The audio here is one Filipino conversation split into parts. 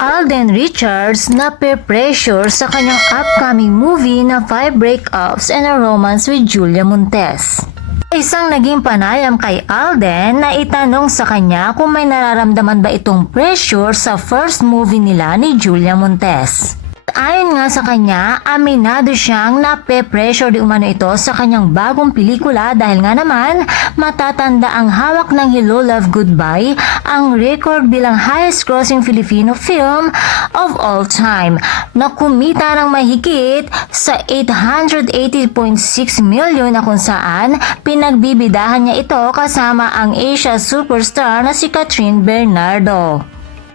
Alden Richards na pe-pressure sa kanyang upcoming movie na 5 Breakups and a Romance with Julia Montes. Isang naging panayam kay Alden na itanong sa kanya kung may nararamdaman ba itong pressure sa first movie nila ni Julia Montes. Ayon nga sa kanya, aminado siyang nape-pressure di umano ito sa kanyang bagong pelikula dahil nga naman matatanda ang hawak ng Hello Love Goodbye, ang record bilang highest grossing Filipino film of all time na kumita ng mahigit sa 880.6 million na kung saan pinagbibidahan niya ito kasama ang Asia superstar na si Catherine Bernardo.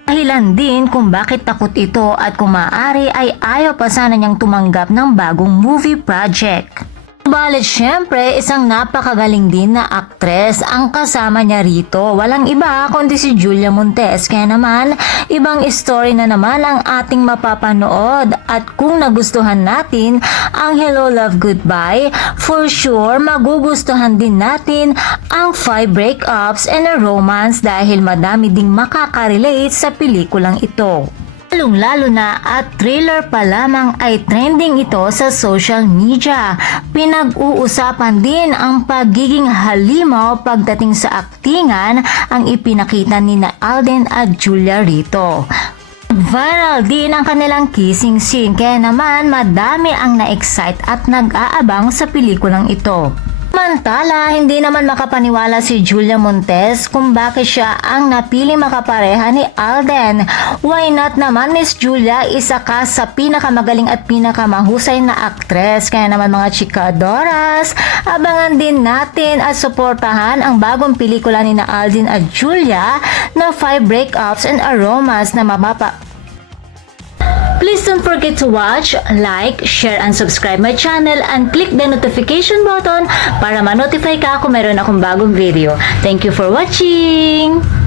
Dahilan din kung bakit takot ito at kung maaari ay ayaw pa sana niyang tumanggap ng bagong movie project. Subalit syempre isang napakagaling din na aktres ang kasama niya rito. Walang iba kundi si Julia Montes. Kaya naman ibang story na naman ang ating mapapanood. At kung nagustuhan natin ang Hello Love Goodbye, for sure magugustuhan din natin ang 5 Breakups and a Romance dahil madami ding makakarelate sa pelikulang ito. Lalong-lalo na at thriller pa lamang ay trending ito sa social media. Pinag-uusapan din ang pagiging halimaw pagdating sa aktingan ang ipinakita ni Alden at Julia rito. Viral din ang kanilang kissing scene kaya naman madami ang na-excite at nag-aabang sa pelikulang ito. Samantala, hindi naman makapaniwala si Julia Montes kung bakit siya ang napili makapareha ni Alden. Why not naman Miss Julia, isa ka sa pinakamagaling at pinakamahusay na aktres. Kaya naman mga chikadoras, abangan din natin at suportahan ang bagong pelikula ni Alden at Julia na 5 Breakups and a Romance na Please don't forget to watch, like, share, and subscribe my channel and click the notification button para ma-notify ka kung meron akong bagong video. Thank you for watching!